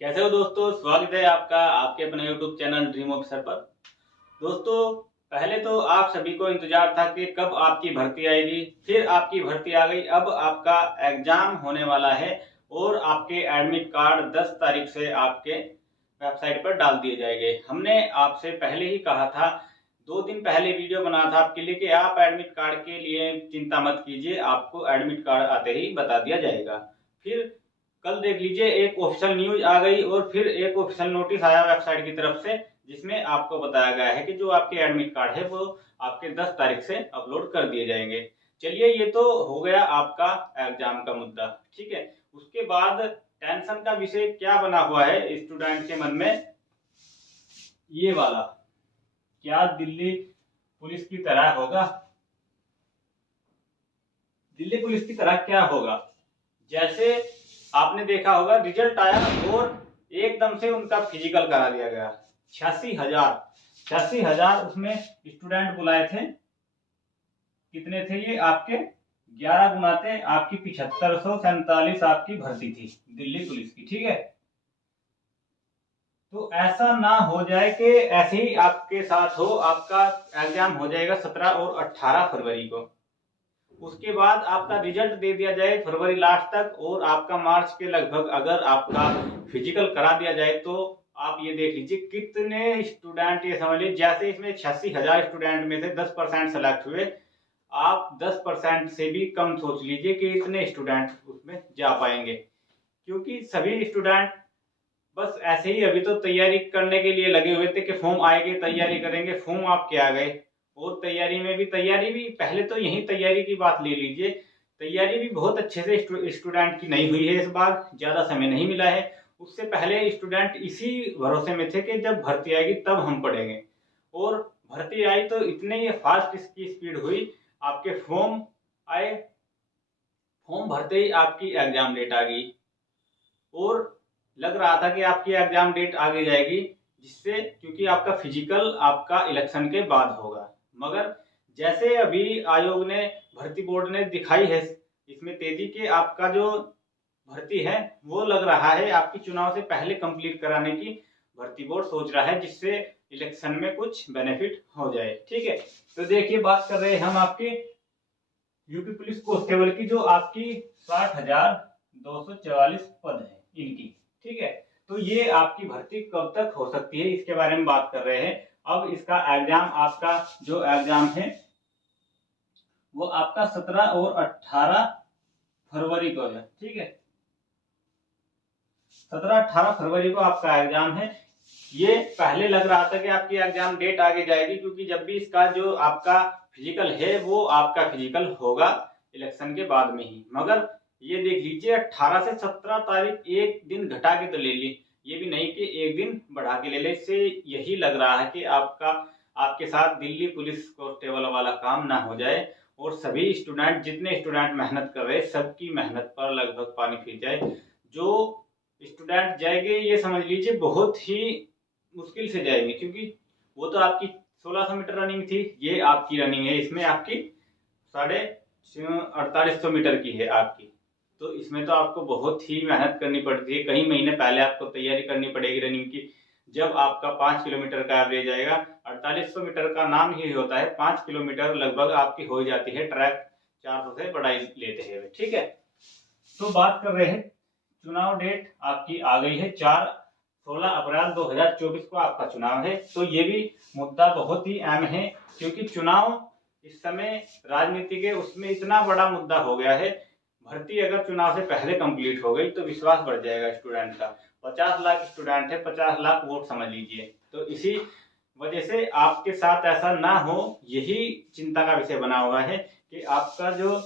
कैसे हो दोस्तों। स्वागत है आपका आपके अपने यूट्यूब चैनल ड्रीम ऑफिसर पर। दोस्तों, पहले तो आप सभी को इंतजार था कि कब आपकी भर्ती आएगी। फिर आपकी भर्ती आ गई, अब आपका एग्जाम होने वाला है और आपके एडमिट कार्ड 10 तारीख से आपके वेबसाइट पर डाल दिए जाएंगे। हमने आपसे पहले ही कहा था, 2 दिन पहले वीडियो बना था आपके लिए कि आप एडमिट कार्ड के लिए चिंता मत कीजिए, आपको एडमिट कार्ड आते ही बता दिया जाएगा। फिर कल देख लीजिए, एक ऑफिशियल न्यूज आ गई और फिर एक ऑफिशियल नोटिस आया वेबसाइट की तरफ से, जिसमें आपको बताया गया है कि जो आपके एडमिट कार्ड है वो आपके 10 तारीख से अपलोड कर दिए जाएंगे। चलिए, ये तो हो गया आपका एग्जाम का मुद्दा, ठीक है। उसके बाद टेंशन का विषय क्या बना हुआ है स्टूडेंट के मन में, ये वाला, क्या दिल्ली पुलिस की तरह होगा। दिल्ली पुलिस की तरह क्या होगा, जैसे आपने देखा होगा रिजल्ट आया और एकदम से उनका फिजिकल करा दिया गया। 86,000 उसमें स्टूडेंट बुलाए थे। कितने थे ये आपके, 11 गुनाते आपकी 7547 आपकी भर्ती थी दिल्ली पुलिस की, ठीक है। तो ऐसा ना हो जाए कि ऐसे ही आपके साथ हो, आपका एग्जाम हो जाएगा 17 और 18 फरवरी को। उसके बाद आपका रिजल्ट दे दिया जाए फरवरी लास्ट तक और आपका मार्च के लगभग अगर आपका फिजिकल करा दिया जाए, तो आप ये देख लीजिए कितने स्टूडेंट, ये समझ लीजिए जैसे इसमें 86,000 स्टूडेंट में से 10% सेलेक्ट हुए, आप 10% से भी कम सोच लीजिए कि इतने स्टूडेंट उसमें जा पाएंगे। क्योंकि सभी स्टूडेंट बस ऐसे ही अभी तो तैयारी करने के लिए लगे हुए थे कि फॉर्म आएंगे तैयारी करेंगे, फॉर्म आपके आ गए। और तैयारी भी पहले तो यही तैयारी की बात ले लीजिए, तैयारी भी बहुत अच्छे से स्टूडेंट की नहीं हुई है, इस बार ज्यादा समय नहीं मिला है। उससे पहले स्टूडेंट इसी भरोसे में थे कि जब भर्ती आएगी तब हम पढ़ेंगे, और भर्ती आई तो इतने ही फास्ट इसकी स्पीड हुई, आपके फॉर्म आए, फॉर्म भरते ही आपकी एग्जाम डेट आ गई। और लग रहा था कि आपकी एग्जाम डेट आगे जाएगी, जिससे क्योंकि आपका फिजिकल आपका इलेक्शन के बाद होगा। मगर जैसे अभी आयोग ने, भर्ती बोर्ड ने दिखाई है इसमें तेजी के, आपका जो भर्ती है वो लग रहा है आपकी चुनाव से पहले कंप्लीट कराने की भर्ती बोर्ड सोच रहा है, जिससे इलेक्शन में कुछ बेनिफिट हो जाए, ठीक है। तो देखिए, बात कर रहे हैं हम आपके यूपी पुलिस कांस्टेबल की, जो आपकी 60,244 पद है इनकी, ठीक है। तो ये आपकी भर्ती कब तक हो सकती है, इसके बारे में बात कर रहे हैं। अब इसका एग्जाम, आपका जो एग्जाम है वो आपका 17 और 18 फरवरी को है, ठीक है। 17-18 फरवरी को आपका एग्जाम है। ये पहले लग रहा था कि आपकी एग्जाम डेट आगे जाएगी, क्योंकि जब भी इसका जो आपका फिजिकल है वो आपका फिजिकल होगा इलेक्शन के बाद में ही। मगर ये देख लीजिए 18 से 17 तारीख एक दिन घटा के तो ले ली, ये भी नहीं कि एक दिन बढ़ा के ले ले। इससे यही लग रहा है कि आपका, आपके साथ दिल्ली पुलिस कांस्टेबल वाला काम ना हो जाए और सभी स्टूडेंट, जितने स्टूडेंट मेहनत कर रहे हैं, सबकी मेहनत पर लगभग पानी फिर जाए। जो स्टूडेंट जाएंगे ये समझ लीजिए बहुत ही मुश्किल से जाएंगे, क्योंकि वो तो आपकी 1600 मीटर रनिंग थी, ये आपकी रनिंग है, इसमें आपकी 4800 मीटर की है आपकी। तो इसमें तो आपको बहुत ही मेहनत करनी पड़ती है, कई महीने पहले आपको तैयारी करनी पड़ेगी रनिंग की। जब आपका 5 किलोमीटर का एवरेज आएगा, 4800 मीटर का नाम ही होता है, 5 किलोमीटर लगभग आपकी हो जाती है, ट्रैक 400 से बढ़ाई लेते हैं, ठीक है। तो बात कर रहे हैं, चुनाव डेट आपकी आ गई है, 16 अप्रैल 2024 को आपका चुनाव है। तो ये भी मुद्दा बहुत ही अहम है, क्योंकि चुनाव इस समय राजनीति के उसमें इतना बड़ा मुद्दा हो गया है। भर्ती अगर चुनाव से पहले कंप्लीट हो गई तो विश्वास बढ़ जाएगा स्टूडेंट का। 50 लाख स्टूडेंट है, 50 लाख वोट समझ लीजिए। तो इसी वजह से आपके साथ ऐसा ना हो, यही चिंता का विषय बना हुआ है कि आपका जो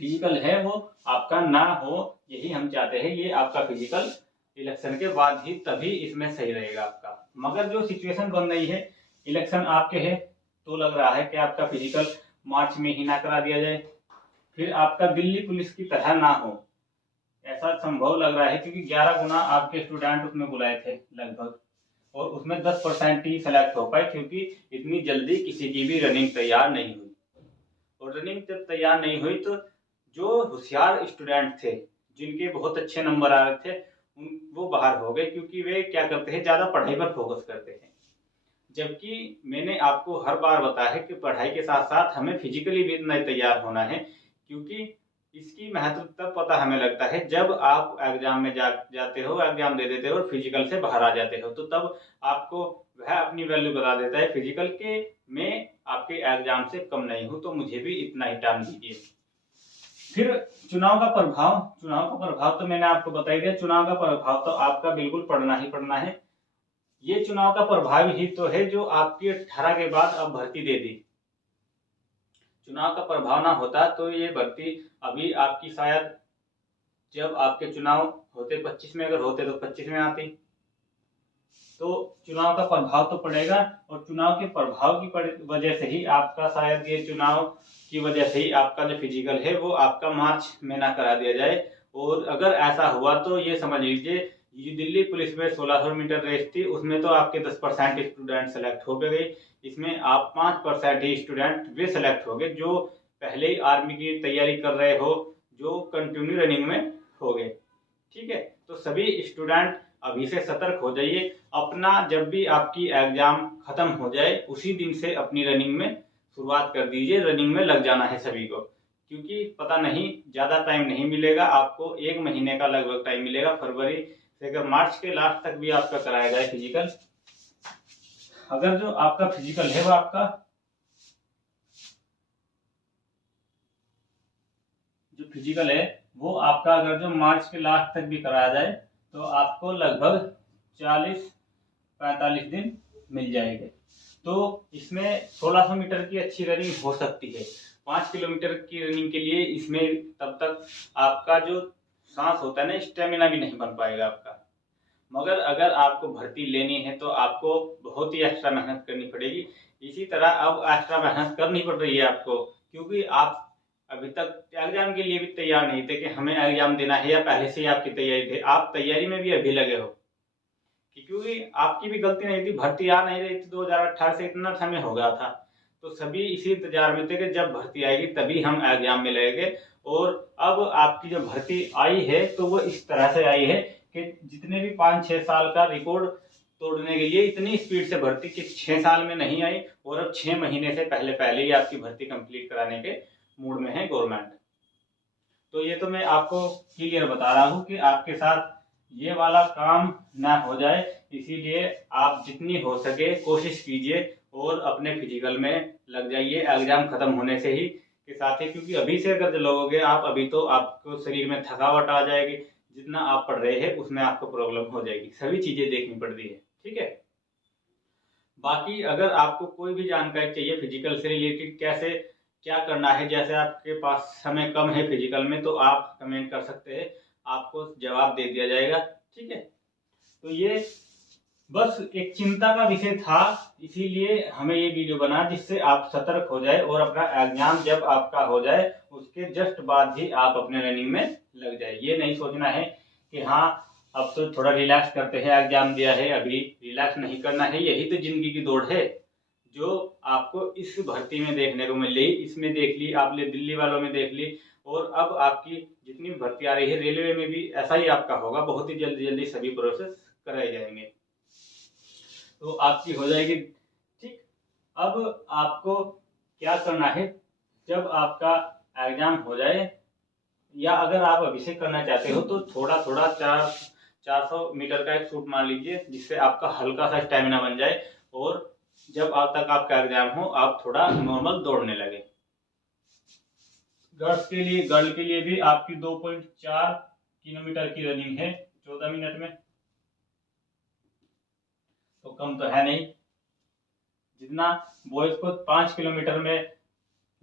फिजिकल है वो आपका ना हो, यही हम चाहते हैं। ये आपका फिजिकल इलेक्शन के बाद ही तभी इसमें सही रहेगा आपका। मगर जो सिचुएशन बन रही है, इलेक्शन आपके है, तो लग रहा है कि आपका फिजिकल मार्च में ही ना करा दिया जाए, फिर आपका दिल्ली पुलिस की तरह ना हो, ऐसा संभव लग रहा है। क्योंकि 11 गुना आपके स्टूडेंट उसमें बुलाए थे लगभग, और उसमें 10% ही सेलेक्ट हो पाए, क्योंकि इतनी जल्दी किसी की भी रनिंग तैयार नहीं हुई। और रनिंग जब तैयार नहीं हुई तो जो होशियार स्टूडेंट थे, जिनके बहुत अच्छे नंबर आ रहे थे, वो बाहर हो गए, क्योंकि वे क्या करते हैं, ज़्यादा पढ़ाई पर फोकस करते हैं। जबकि मैंने आपको हर बार बताया है कि पढ़ाई के साथ साथ हमें फिजिकली भी इतना तैयार होना है, क्योंकि इसकी महत्व तब पता हमें लगता है जब आप एग्जाम में जाते हो, एग्जाम दे देते हो और फिजिकल से बाहर आ जाते हो, तो तब आपको वह अपनी वैल्यू बता देता है फिजिकल के मैं आपके एग्जाम से कम नहीं हूं, तो मुझे भी इतना ही टाइम दीजिए। फिर चुनाव का प्रभाव तो मैंने आपको बता ही दिया। चुनाव का प्रभाव तो आपका बिल्कुल पढ़ना ही पढ़ना है। ये चुनाव का प्रभाव ही तो है जो आपकी 18 के बाद अब भर्ती दे दी। चुनाव का प्रभाव ना होता तो ये भर्ती अभी आपकी शायद, जब आपके चुनाव होते 25 में, अगर होते तो 25 में आती। तो चुनाव का प्रभाव तो पड़ेगा, और चुनाव के प्रभाव की वजह से ही आपका शायद ये चुनाव की वजह से ही आपका जो फिजिकल है वो आपका मार्च में ना करा दिया जाए। और अगर ऐसा हुआ तो ये समझ लीजिए, ये दिल्ली पुलिस में 1600 मीटर रेस थी, उसमें तो आपके 10% स्टूडेंट सेलेक्ट हो गए। इसमें आप 5% ही स्टूडेंट वे सेलेक्ट हो गए जो पहले ही आर्मी की तैयारी कर रहे हो, जो कंटिन्यू रनिंग में हो गए। ठीक है, तो सभी स्टूडेंट अभी से सतर्क हो जाइए। अपना जब भी आपकी एग्जाम खत्म हो जाए उसी दिन से अपनी रनिंग में शुरुआत कर दीजिए। रनिंग में लग जाना है सभी को, क्योंकि पता नहीं ज़्यादा टाइम नहीं मिलेगा आपको, 1 महीने का लगभग टाइम मिलेगा। फरवरी से अगर मार्च के लास्ट तक भी आपका कराया जाए फिजिकल, अगर जो आपका फिजिकल है वो आपका जो फिजिकल है वो आपका अगर जो मार्च के लास्ट तक भी कराया जाए तो आपको लगभग 40-45 दिन मिल जाएंगे। तो इसमें 1600 मीटर की अच्छी रनिंग हो सकती है। 5 किलोमीटर की रनिंग के लिए इसमें तब तक आपका जो सांस होता है ना, स्टेमिना भी नहीं बन पाएगा आपका। मगर अगर आपको भर्ती लेनी है तो आपको बहुत ही एक्स्ट्रा मेहनत करनी पड़ेगी। इसी तरह अब एक्स्ट्रा मेहनत करनी पड़ रही है आपको, क्योंकि आप अभी तक एग्जाम के लिए भी तैयार नहीं थे कि हमें एग्जाम देना है, या पहले से ही आपकी तैयारी थी, आप तैयारी में भी अभी लगे हो, क्योंकि आपकी भी गलती नहीं थी, भर्ती आ नहीं रही थी। 2018 से इतना समय हो गया था, तो सभी इसी इंतजार में थे कि जब भर्ती आएगी तभी हम एग्जाम में लगेंगे। और अब आपकी जो भर्ती आई है तो वो इस तरह से आई है कि जितने भी 5-6 साल का रिकॉर्ड तोड़ने के लिए इतनी स्पीड से भर्ती कि 6 साल में नहीं आई, और अब 6 महीने से पहले पहले ही आपकी भर्ती कंप्लीट कराने के मूड में है गवर्नमेंट। तो ये तो मैं आपको क्लियर बता रहा हूँ कि आपके साथ ये वाला काम ना हो जाए, इसीलिए आप जितनी हो सके कोशिश कीजिए और अपने फिजिकल में लग जाइए एग्जाम खत्म होने से ही के साथ ही। क्योंकि अभी से अगर लगोगे आप अभी, तो आपको शरीर में थकावट आ जाएगी, जितना आप पढ़ रहे हैं उसमें आपको प्रॉब्लम हो जाएगी, सभी चीजें देखनी पड़ती है। ठीक है, बाकी अगर आपको कोई भी जानकारी चाहिए फिजिकल से रिलेटेड, कैसे क्या करना है, जैसे आपके पास समय कम है फिजिकल में, तो आप कमेंट कर सकते हैं, आपको जवाब दे दिया जाएगा। ठीक है, तो ये बस एक चिंता का विषय था, इसीलिए हमें ये वीडियो बना जिससे आप सतर्क हो जाए और अपना एग्जाम जब आपका हो जाए उसके जस्ट बाद ही आप अपने रनिंग में लग जाए। ये नहीं सोचना है कि हाँ अब तो थोड़ा रिलैक्स करते हैं, एग्जाम दिया है, अभी रिलैक्स नहीं करना है। यही तो जिंदगी की दौड़ है जो आपको इस भर्ती में देखने को मिल रही, इसमें देख ली आपने, दिल्ली वालों में देख ली, और अब आपकी जितनी भर्ती आ रही है रेलवे में भी ऐसा ही आपका होगा। बहुत ही जल्दी जल्दी सभी प्रोसेस कराए जाएंगे तो आपकी हो जाएगी। ठीक, अब आपको क्या करना है, जब आपका एग्जाम हो जाए, या अगर आप अभी से करना चाहते हो तो थोड़ा थोड़ा 400 मीटर का एक शूट मार लीजिए, जिससे आपका हल्का सा स्टेमिना बन जाए, और जब आप तक आपका एग्जाम हो आप थोड़ा नॉर्मल दौड़ने लगे। गर्ल के लिए भी आपकी 2.4 किलोमीटर की रनिंग है 14 मिनट में, तो कम तो है नहीं। जितना बॉयज को 5 किलोमीटर में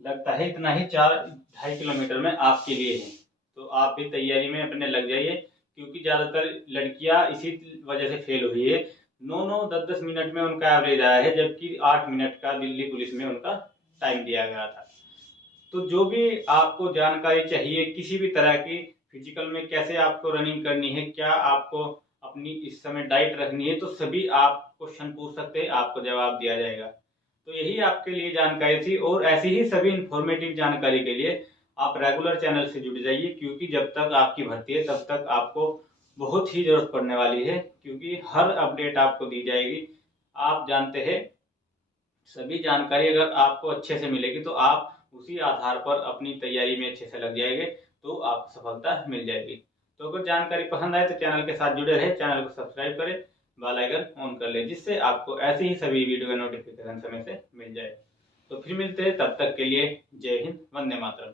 लगता है इतना ही 4-2.5 किलोमीटर में आपके लिए है। तो आप भी तैयारी में अपने लग जाइए, क्योंकि ज्यादातर लड़कियां इसी वजह से फेल हुई है। 9-9, 10-10 मिनट में उनका एवरेज आया है, जबकि 8 मिनट का दिल्ली पुलिस में उनका टाइम दिया गया था। तो जो भी आपको जानकारी चाहिए किसी भी तरह की, फिजिकल में कैसे आपको रनिंग करनी है, क्या आपको अपनी इस समय डाइट रखनी है, तो सभी आप क्वेश्चन पूछ सकते हैं, आपको जवाब दिया जाएगा। तो यही आपके लिए जानकारी थी, और ऐसी ही सभी इंफॉर्मेटिव जानकारी के लिए आप रेगुलर चैनल से जुड़ जाइए, क्योंकि जब तक आपकी भर्ती है तब तक आपको बहुत ही जरूरत पड़ने वाली है, क्योंकि हर अपडेट आपको दी जाएगी। आप जानते हैं, सभी जानकारी अगर आपको अच्छे से मिलेगी तो आप उसी आधार पर अपनी तैयारी में अच्छे से लग जाएंगे, तो आपको सफलता मिल जाएगी। तो अगर जानकारी पसंद आए तो चैनल के साथ जुड़े रहे, चैनल को सब्सक्राइब करें, बेल आइकन ऑन कर ले, जिससे आपको ऐसी ही सभी वीडियो का नोटिफिकेशन समय से मिल जाए। तो फिर मिलते हैं, तब तक के लिए जय हिंद, वंदे मातरम।